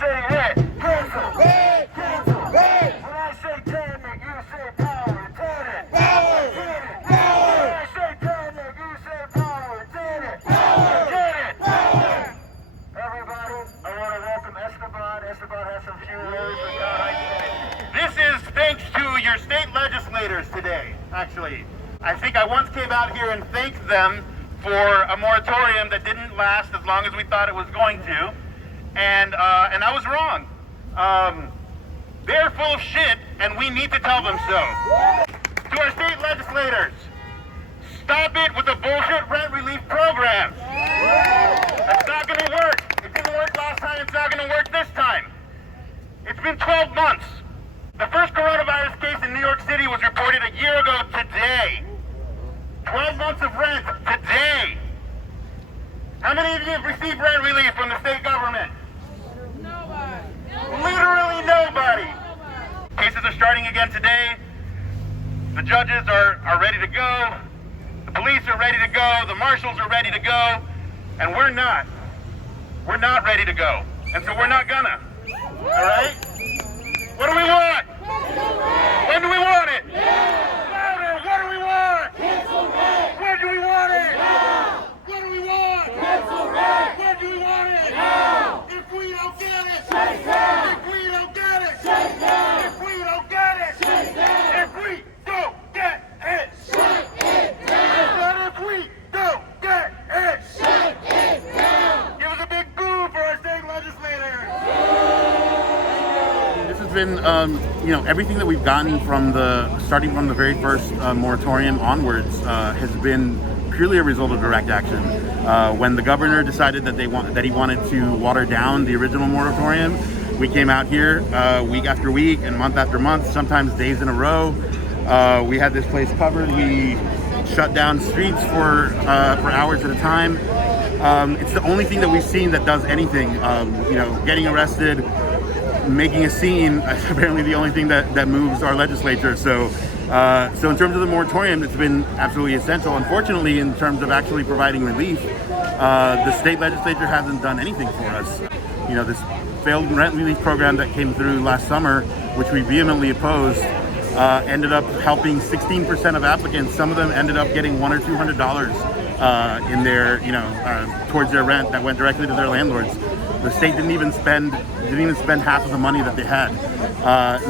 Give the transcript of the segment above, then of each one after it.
say red, cancel. Red, cancel. Red. When I say turn it, you say power. Turn it. Power. Turn it. Power. When I say turn it, you say power. Turn it. Power. Turn it. Power. Everybody, I want to welcome Esteban. Esteban has some few words for God. This is thanks to your state legislators today, actually. I think I once came out here and thanked them for a moratorium that didn't last as long as we thought it was going to, and I was wrong. They're full of shit, and we need to tell them so. To our state legislators, stop it with the bullshit rent relief program. That's not going to work. It didn't work last time. It's not going to work this time. It's been 12 months. The first coronavirus case in New York City was reported a year ago today. 12 months of rent today. How many of you have received rent relief from the state government? Nobody. Literally nobody. Cases are starting again today. The judges are ready to go. The police are ready to go. The marshals are ready to go. And we're not. We're not ready to go. And so we're not gonna. All right? What do we want? When do we want it? Louder! What do we want? When do we want it? What do we want? When do we want it? If we don't get it, if we don't get it, if we don't get it, if we don't get it, shut it down. If we don't get it, shut it down. Give us a big boo for our state legislators. This has been, everything that we've gotten from starting from the very first moratorium onwards has been purely a result of direct action. When the governor decided that he wanted to water down the original moratorium, we came out here week after week and month after month, sometimes days in a row. We had this place covered. We shut down streets for hours at a time. It's the only thing that we've seen that does anything. Getting arrested, making a scene, apparently the only thing that moves our legislature. So in terms of the moratorium, it's been absolutely essential. Unfortunately, in terms of actually providing relief, the state legislature hasn't done anything for us. This failed rent relief program that came through last summer, which we vehemently opposed, ended up helping 16% of applicants. Some of them ended up getting $100 or $200 in their, towards their rent that went directly to their landlords. The state didn't even spend half of the money that they had.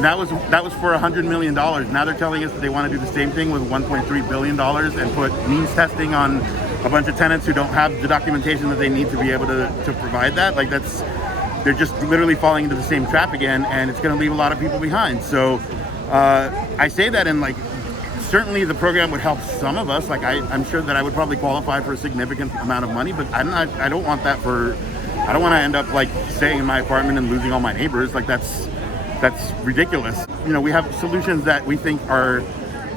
That was for $100 million. Now they're telling us that they want to do the same thing with $1.3 billion and put means testing on a bunch of tenants who don't have the documentation that they need to be able to provide that. They're just literally falling into the same trap again, and it's going to leave a lot of people behind. So I say that in certainly the program would help some of us. I'm sure that I would probably qualify for a significant amount of money, but I don't want that I don't want to end up staying in my apartment and losing all my neighbors. That's ridiculous. We have solutions that we think are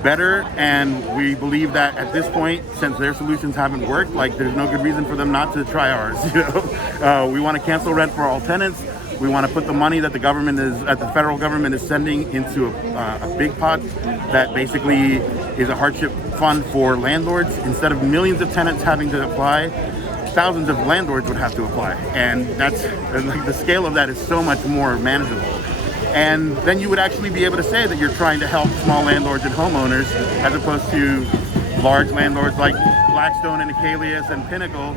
better, and we believe that at this point, since their solutions haven't worked, there's no good reason for them not to try ours. We want to cancel rent for all tenants. We want to put the money that the federal government is sending into a big pot that basically is a hardship fund for landlords. Instead of millions of tenants having to apply, thousands of landlords would have to apply, and that's the scale of that is so much more manageable. And then you would actually be able to say that you're trying to help small landlords and homeowners, as opposed to large landlords like Blackstone and Acalius and Pinnacle,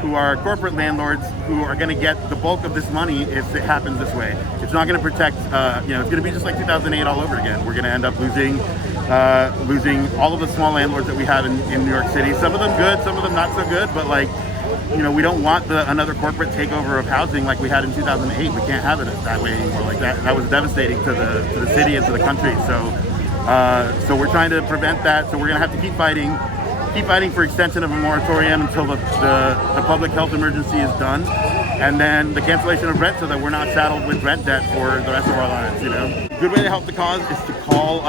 who are corporate landlords who are going to get the bulk of this money if it happens this way. It's not going to protect. It's going to be just like 2008 all over again. We're going to end up losing all of the small landlords that we have in New York City. Some of them good, some of them not so good, but we don't want another corporate takeover of housing like we had in 2008. We can't have it that way anymore. That was devastating to the city and to the country. So we're trying to prevent that. So we're going to have to keep fighting for extension of a moratorium until the public health emergency is done, and then the cancellation of rent so that we're not saddled with rent debt for the rest of our lives. A good way to help the cause is to call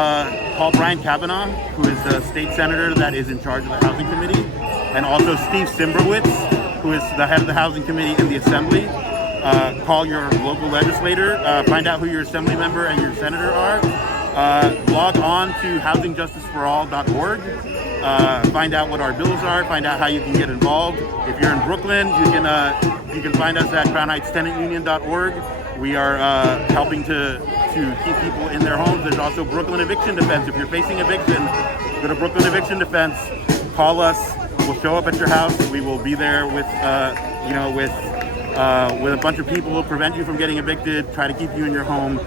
Brian Kavanaugh, who is the state senator that is in charge of the housing committee, and also Steve Simbrowitz, who is the head of the housing committee in the assembly. Call your local legislator, find out who your assembly member and your senator are. Log on to housingjusticeforall.org. Find out what our bills are, find out how you can get involved. If you're in Brooklyn, you can find us at crownheightstenantunion.org. We are helping to keep people in their homes. There's also Brooklyn Eviction Defense. If you're facing eviction, go to Brooklyn Eviction Defense. Call us. We'll show up at your house. We will be there with a bunch of people who prevent you from getting evicted, try to keep you in your home.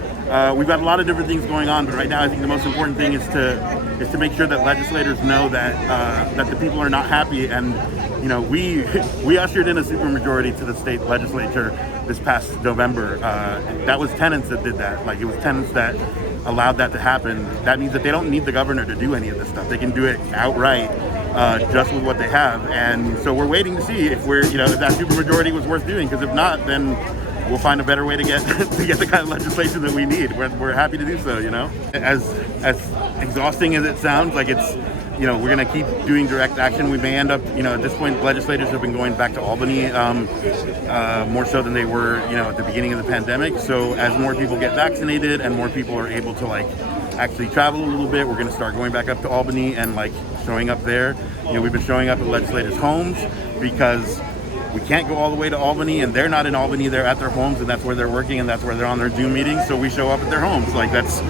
We've got a lot of different things going on, but right now I think the most important thing is to make sure that legislators know that the people are not happy. And we ushered in a supermajority to the state legislature this past November. That was tenants that did that. Like, it was tenants that allowed that to happen. That means that they don't need the governor to do any of this stuff. They can do it outright. Just with what they have. And so we're waiting to see if if that supermajority was worth doing, because if not, then we'll find a better way to get the kind of legislation that we need. We're happy to do so, As exhausting as it sounds, like it's, we're going to keep doing direct action. We may end up, at this point, legislators have been going back to Albany more so than they were, at the beginning of the pandemic. So as more people get vaccinated and more people are able to actually travel a little bit, we're going to start going back up to Albany and showing up there. We've been showing up at legislators' homes because we can't go all the way to Albany, and they're not in Albany, they're at their homes, and that's where they're working, and that's where they're on their Zoom meetings. So we show up at their homes. That's,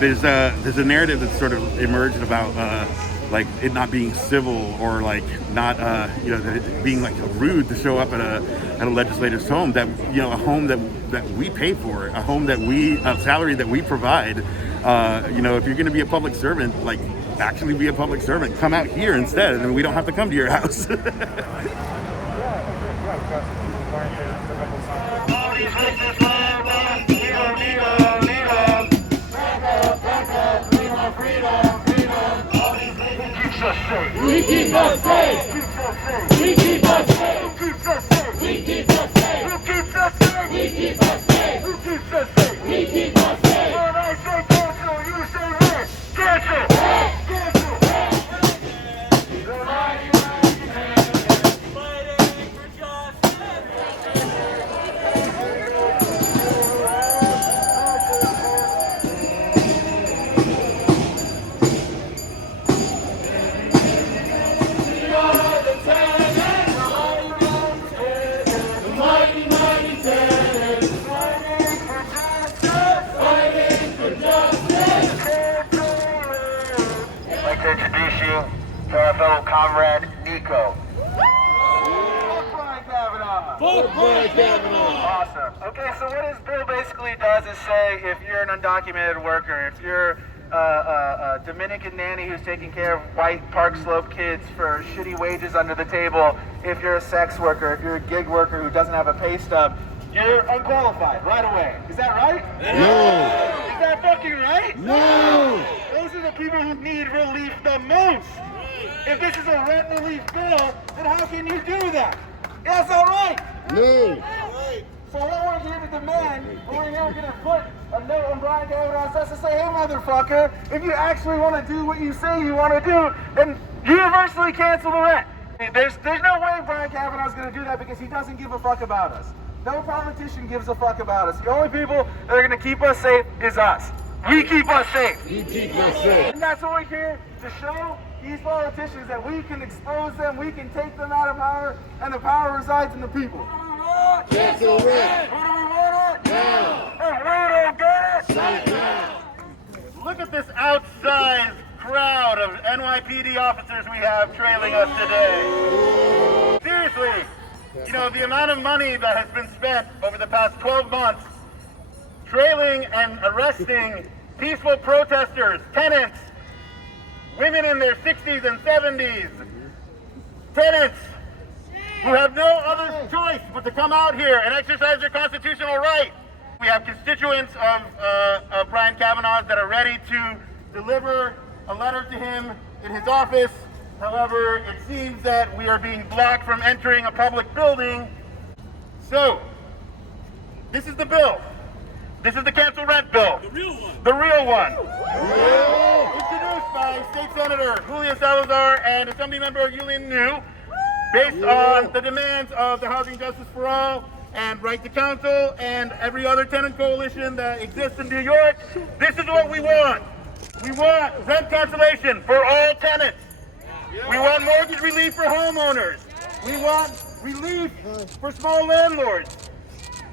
there's a narrative that's sort of emerged about it not being civil or not that it being rude to show up at a legislator's home, that a home that we pay for, a home that a salary that we provide. If you're going to be a public servant, actually be a public servant. Come out here instead, and we don't have to come to your house. We keep us safe. We keep us safe. We keep us safe. Who keeps us safe? We keep us safe. Who keeps us safe? We keep us safe. When I say cancel, you say what? Cancel. Cancel. The mighty man fighting for justice. We are the tenants. The mighty, mighty tenants. Fighting for justice. Fighting for justice. I'd like to introduce you to our fellow comrade, Nico. Brian Kavanaugh. Vote Brian Kavanaugh! Awesome. Okay, so what this bill basically does is say if you're an undocumented worker, if you're a Dominican nanny who's taking care of white Park Slope kids for shitty wages under the table, if you're a sex worker, if you're a gig worker who doesn't have a pay stub, you're unqualified right away. Is that right? No! Is that fucking right? No! Those are the people who need relief the most. If this is a rent relief bill, then how can you do that? That's not right. No! So what we're here to demand, we're here going to put a note on Brian Kavanaugh's desk to say, hey motherfucker, if you actually want to do what you say you want to do, then universally cancel the rent. There's no way Brian Kavanaugh's going to do that because he doesn't give a fuck about us. No politician gives a fuck about us. The only people that are going to keep us safe is us. We keep us safe. You keep us safe. And that's what we're here to show these politicians, that we can expose them, we can take them out of power, and the power resides in the people. Cancel rent! Who do we want it? Now! And we don't get it! Right now! Look at this outsized crowd of NYPD officers we have trailing us today. Seriously, the amount of money that has been spent over the past 12 months trailing and arresting peaceful protesters, tenants, women in their 60s and 70s, tenants who have no other choice but to come out here and exercise their constitutional right. We have constituents of Brian Kavanaugh that are ready to deliver a letter to him in his office. However, it seems that we are being blocked from entering a public building. So, this is the bill. This is the cancel rent bill. The real one. The real one. Introduced by State Senator Julian Salazar and Assembly Member Yulian New, based on the demands of the Housing Justice for All and Right to Counsel and every other tenant coalition that exists in New York. This is what we want. We want rent cancellation for all tenants. We want mortgage relief for homeowners. We want relief for small landlords.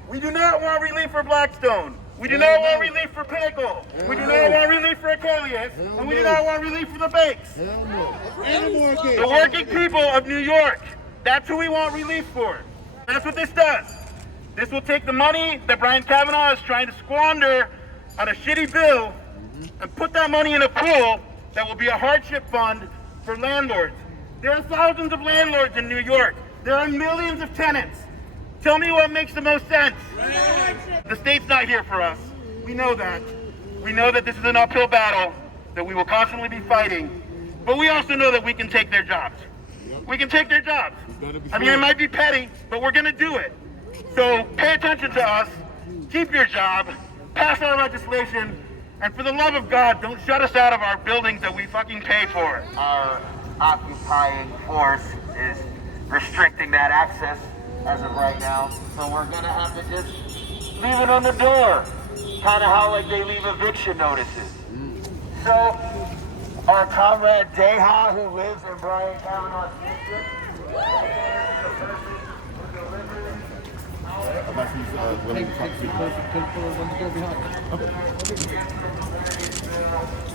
We do not want relief for Blackstone. We do not want relief for Pinnacle. We do not want relief for Achilles. And we do not want relief for the banks. The working people of New York. That's who we want relief for. That's what this does. This will take the money that Brian Kavanaugh is trying to squander on a shitty bill and put that money in a pool that will be a hardship fund for landlords. There are thousands of landlords in New York. There are millions of tenants. Tell me what makes the most sense. The state's not here for us. We know that. We know that this is an uphill battle that we will constantly be fighting. But we also know that we can take their jobs. We can take their jobs. I mean, it might be petty, but we're going to do it. So pay attention to us. Keep your job. Pass our legislation. And for the love of God, don't shut us out of our buildings that we fucking pay for. Our occupying force is restricting that access as of right now. So we're gonna have to just leave it on the door. Kind of how like they leave eviction notices. So our comrade Deha, who lives in Brian Kavanaugh's district, Unless he's willing to talk to people.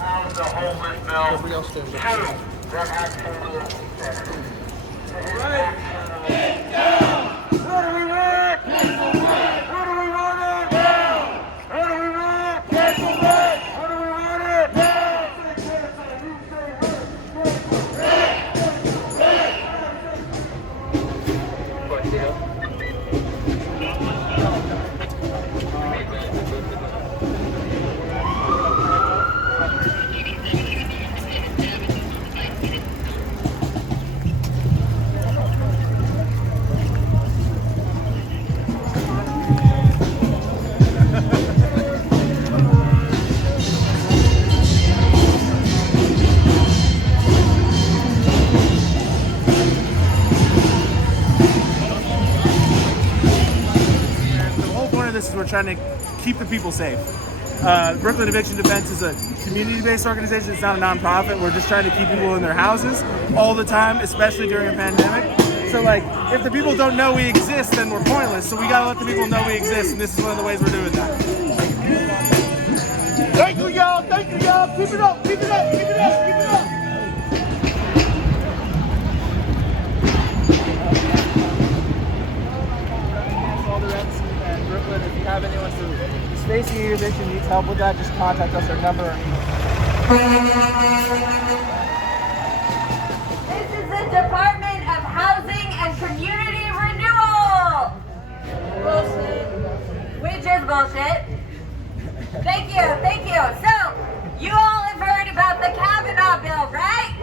out of the homeless bill, two that has total center. What do we want? What do we want? What do we want? What do we want? What do we This is we're trying to keep the people safe. Brooklyn Eviction Defense is a community-based organization. It's not a nonprofit. We're just trying to keep people in their houses all the time, especially during a pandemic. So like, if the people don't know we exist, then we're pointless. So we gotta let the people know we exist, and this is one of the ways we're doing that. Thank you, y'all. Thank you, y'all. Keep it up. Keep it up. Keep it up. Keep it up. All the rents in Brooklyn. If you have anyone who's facing a eviction, needs help with that, just contact us. Our number. This is the Department of Housing and Community Renewal. Bullshit. Which is bullshit. Thank you, thank you. So, you all have heard about the Kavanaugh bill, right?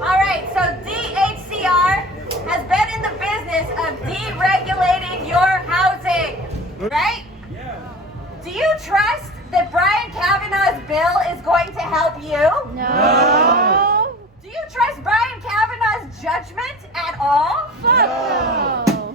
All right, so DHCR has been in the business of deregulating your housing, right? Yeah. Do you trust that Brian Kavanaugh's bill is going to help you? No. Do you trust Brian Kavanaugh's judgment at all? Fuck no.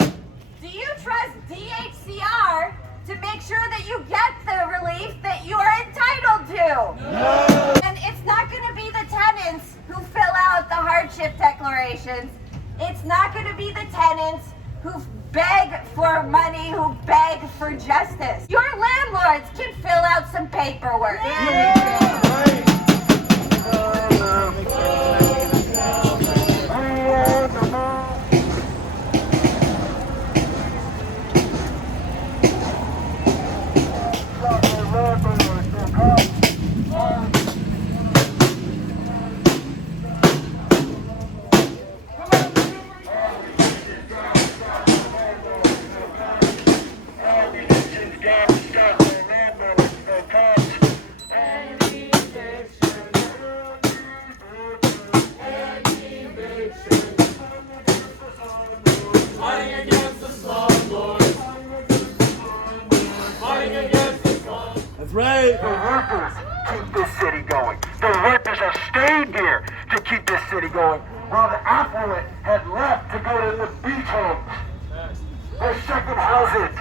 Do you trust DHCR to make sure that you get the relief that you are entitled to? No. And it's not going to be the tenants who fill out the hardship declarations. It's not going to be the tenants who beg for money, who beg for justice. Your landlords can fill out some paperwork. That's right. The workers keep this city going. The workers have stayed here to keep this city going, while the affluent had left to go to the beach homes. Their second houses,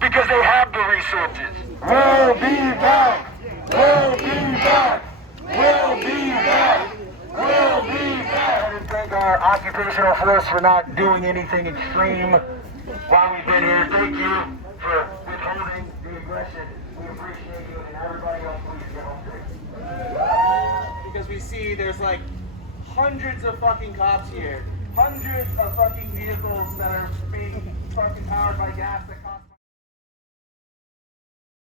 because they have the resources. We'll be back. We'll be back. We'll be back. We'll be back. And thank our occupational force for not doing anything extreme while we've been here. Thank you for for withholding the aggression. We appreciate you, and everybody else, please get home safe. Because we see there's like hundreds of fucking cops here, hundreds of fucking vehicles that are being fucking powered by gas that cost